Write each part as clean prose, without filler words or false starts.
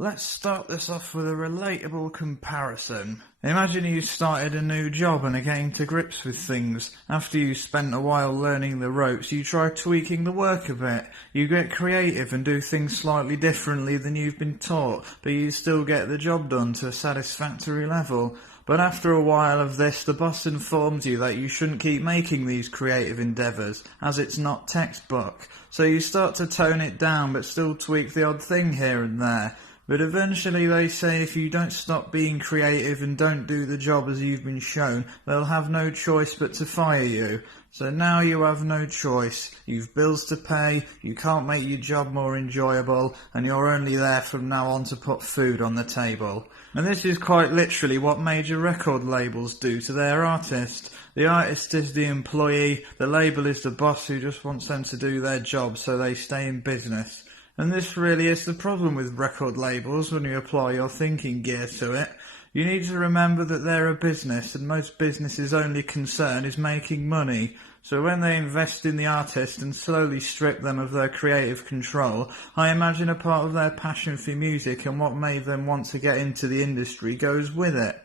Let's start this off with a relatable comparison. Imagine you started a new job and are getting to grips with things. After you spent a while learning the ropes, you try tweaking the work a bit. You get creative and do things slightly differently than you've been taught, but you still get the job done to a satisfactory level. But after a while of this, the boss informs you that you shouldn't keep making these creative endeavours, as it's not textbook. So you start to tone it down but still tweak the odd thing here and there. But eventually they say if you don't stop being creative and don't do the job as you've been shown, they'll have no choice but to fire you. So now you have no choice. You've bills to pay, you can't make your job more enjoyable, and you're only there from now on to put food on the table. And this is quite literally what major record labels do to their artist. The artist is the employee, the label is the boss who just wants them to do their job so they stay in business. And this really is the problem with record labels when you apply your thinking gear to it. You need to remember that they're a business, and most businesses' only concern is making money. So when they invest in the artist and slowly strip them of their creative control, I imagine a part of their passion for music and what made them want to get into the industry goes with it.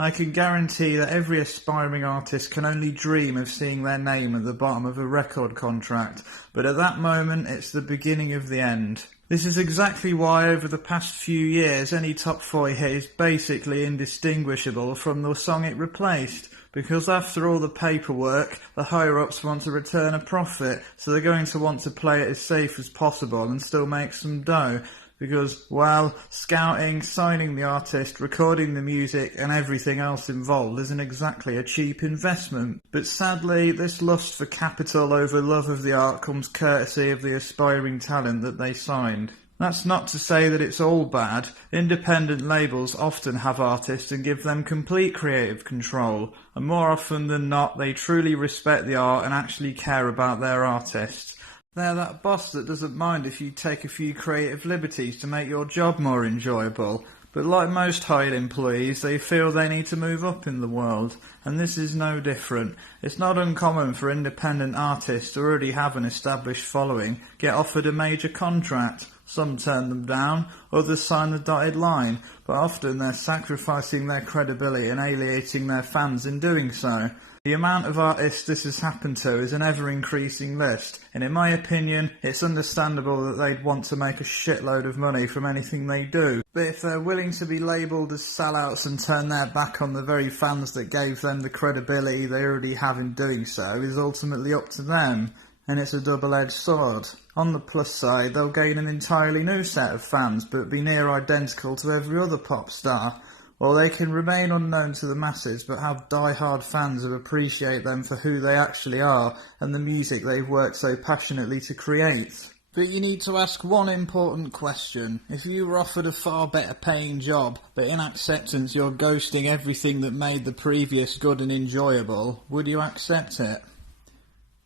I can guarantee that every aspiring artist can only dream of seeing their name at the bottom of a record contract, but at that moment it's the beginning of the end. This is exactly why over the past few years any top 40 hit is basically indistinguishable from the song it replaced, because after all the paperwork, the higher-ups want to return a profit, so they're going to want to play it as safe as possible and still make some dough. Because, well, scouting, signing the artist, recording the music and everything else involved isn't exactly a cheap investment. But sadly, this lust for capital over love of the art comes courtesy of the aspiring talent that they signed. That's not to say that it's all bad. Independent labels often have artists and give them complete creative control. And more often than not, they truly respect the art and actually care about their artists. They're that boss that doesn't mind if you take a few creative liberties to make your job more enjoyable. But like most hired employees, they feel they need to move up in the world, and this is no different. It's not uncommon for independent artists who already have an established following get offered a major contract. Some turn them down, others sign the dotted line, but often they're sacrificing their credibility and alienating their fans in doing so. The amount of artists this has happened to is an ever-increasing list, and in my opinion, it's understandable that they'd want to make a shitload of money from anything they do. But if they're willing to be labelled as sellouts and turn their back on the very fans that gave them the credibility they already have in doing so, is ultimately up to them, and it's a double-edged sword. On the plus side, they'll gain an entirely new set of fans, but be near identical to every other pop star. Or they can remain unknown to the masses but have die-hard fans who appreciate them for who they actually are and the music they've worked so passionately to create. But you need to ask one important question. If you were offered a far better paying job, but in acceptance you're ghosting everything that made the previous good and enjoyable, would you accept it?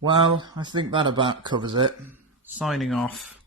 Well, I think that about covers it. Signing off.